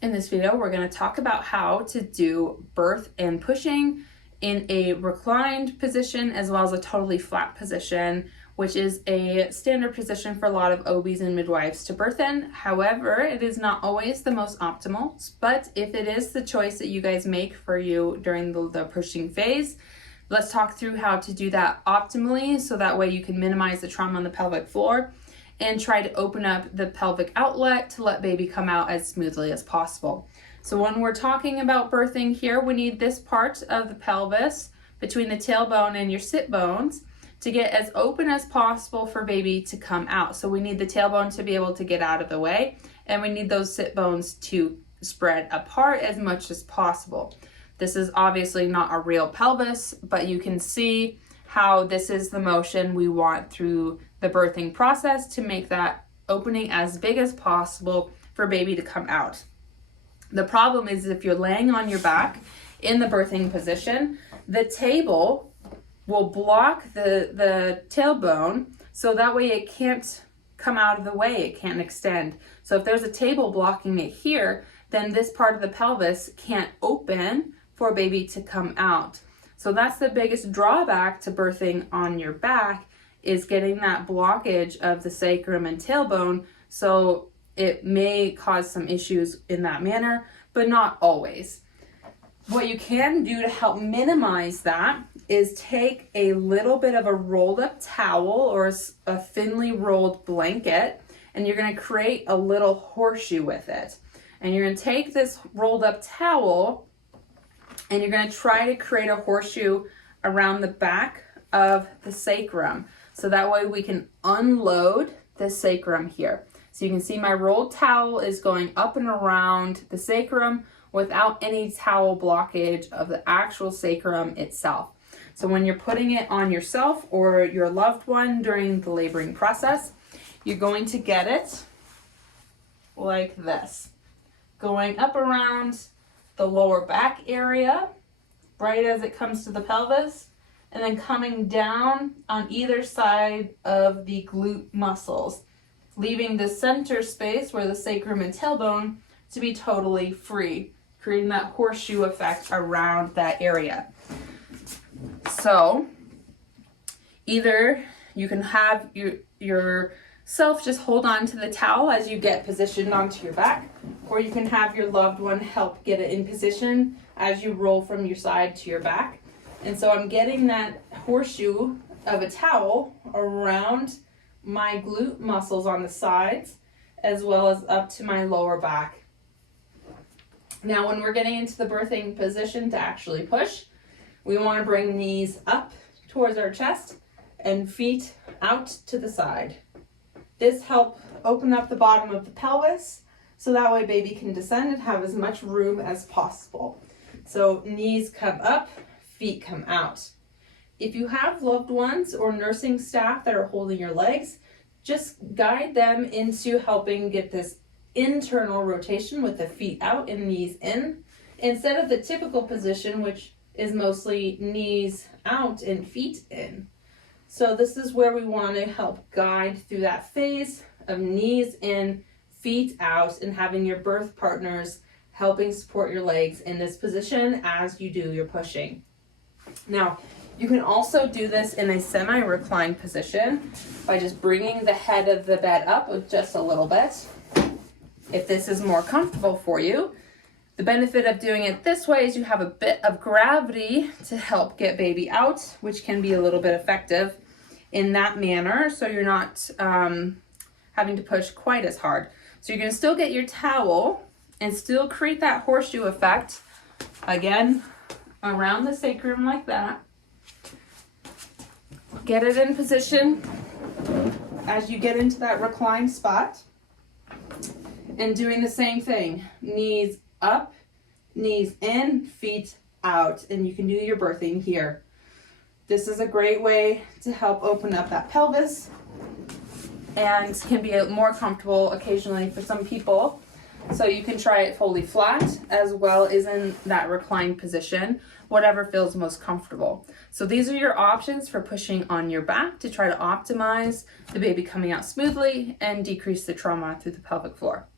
In this video, we're going to talk about how to do birth and pushing in a reclined position as well as a totally flat position, which is a standard position for a lot of OBs and midwives to birth in. However, it is not always the most optimal, but if it is the choice that you guys make for you during the pushing phase, let's talk through how to do that optimally so that way you can minimize the trauma on the pelvic floor and try to open up the pelvic outlet to let baby come out as smoothly as possible. So when we're talking about birthing here, we need this part of the pelvis between the tailbone and your sit bones to get as open as possible for baby to come out. So we need the tailbone to be able to get out of the way, and we need those sit bones to spread apart as much as possible. This is obviously not a real pelvis, but you can see how this is the motion we want through the birthing process to make that opening as big as possible for baby to come out. The problem is if you're laying on your back in the birthing position, the table will block the tailbone, so that way it can't come out of the way, it can't extend. So if there's a table blocking it here, then this part of the pelvis can't open for baby to come out. So that's the biggest drawback to birthing on your back, is getting that blockage of the sacrum and tailbone. So it may cause some issues in that manner, but not always. What you can do to help minimize that is take a little bit of a rolled up towel or a thinly rolled blanket, and you're going to create a little horseshoe with it. And you're going to take this rolled up towel and you're going to try to create a horseshoe around the back of the sacrum. So that way we can unload the sacrum here. So you can see my rolled towel is going up and around the sacrum without any towel blockage of the actual sacrum itself. So when you're putting it on yourself or your loved one during the laboring process, you're going to get it like this, going up around the lower back area, right as it comes to the pelvis, and then coming down on either side of the glute muscles, leaving the center space where the sacrum and tailbone to be totally free, creating that horseshoe effect around that area. So either you can have yourself just hold on to the towel as you get positioned onto your back, or you can have your loved one help get it in position as you roll from your side to your back. And so I'm getting that horseshoe of a towel around my glute muscles on the sides as well as up to my lower back. Now when we're getting into the birthing position to actually push, we want to bring knees up towards our chest and feet out to the side. This helps open up the bottom of the pelvis so that way baby can descend and have as much room as possible. So knees come up, feet come out. If you have loved ones or nursing staff that are holding your legs, just guide them into helping get this internal rotation with the feet out and knees in, instead of the typical position, which is mostly knees out and feet in. So this is where we want to help guide through that phase of knees in, feet out, and having your birth partners helping support your legs in this position as you do your pushing. Now, you can also do this in a semi-reclined position by just bringing the head of the bed up with just a little bit. If this is more comfortable for you, the benefit of doing it this way is you have a bit of gravity to help get baby out, which can be a little bit effective in that manner, so you're not having to push quite as hard. So you're going to still get your towel and still create that horseshoe effect, again, around the sacrum like that. Get it in position as you get into that reclined spot. And doing the same thing, knees up, knees in, feet out, and you can do your birthing here. This is a great way to help open up that pelvis and can be more comfortable occasionally for some people. So you can try it fully flat as well as in that reclined position, whatever feels most comfortable. So these are your options for pushing on your back to try to optimize the baby coming out smoothly and decrease the trauma through the pelvic floor.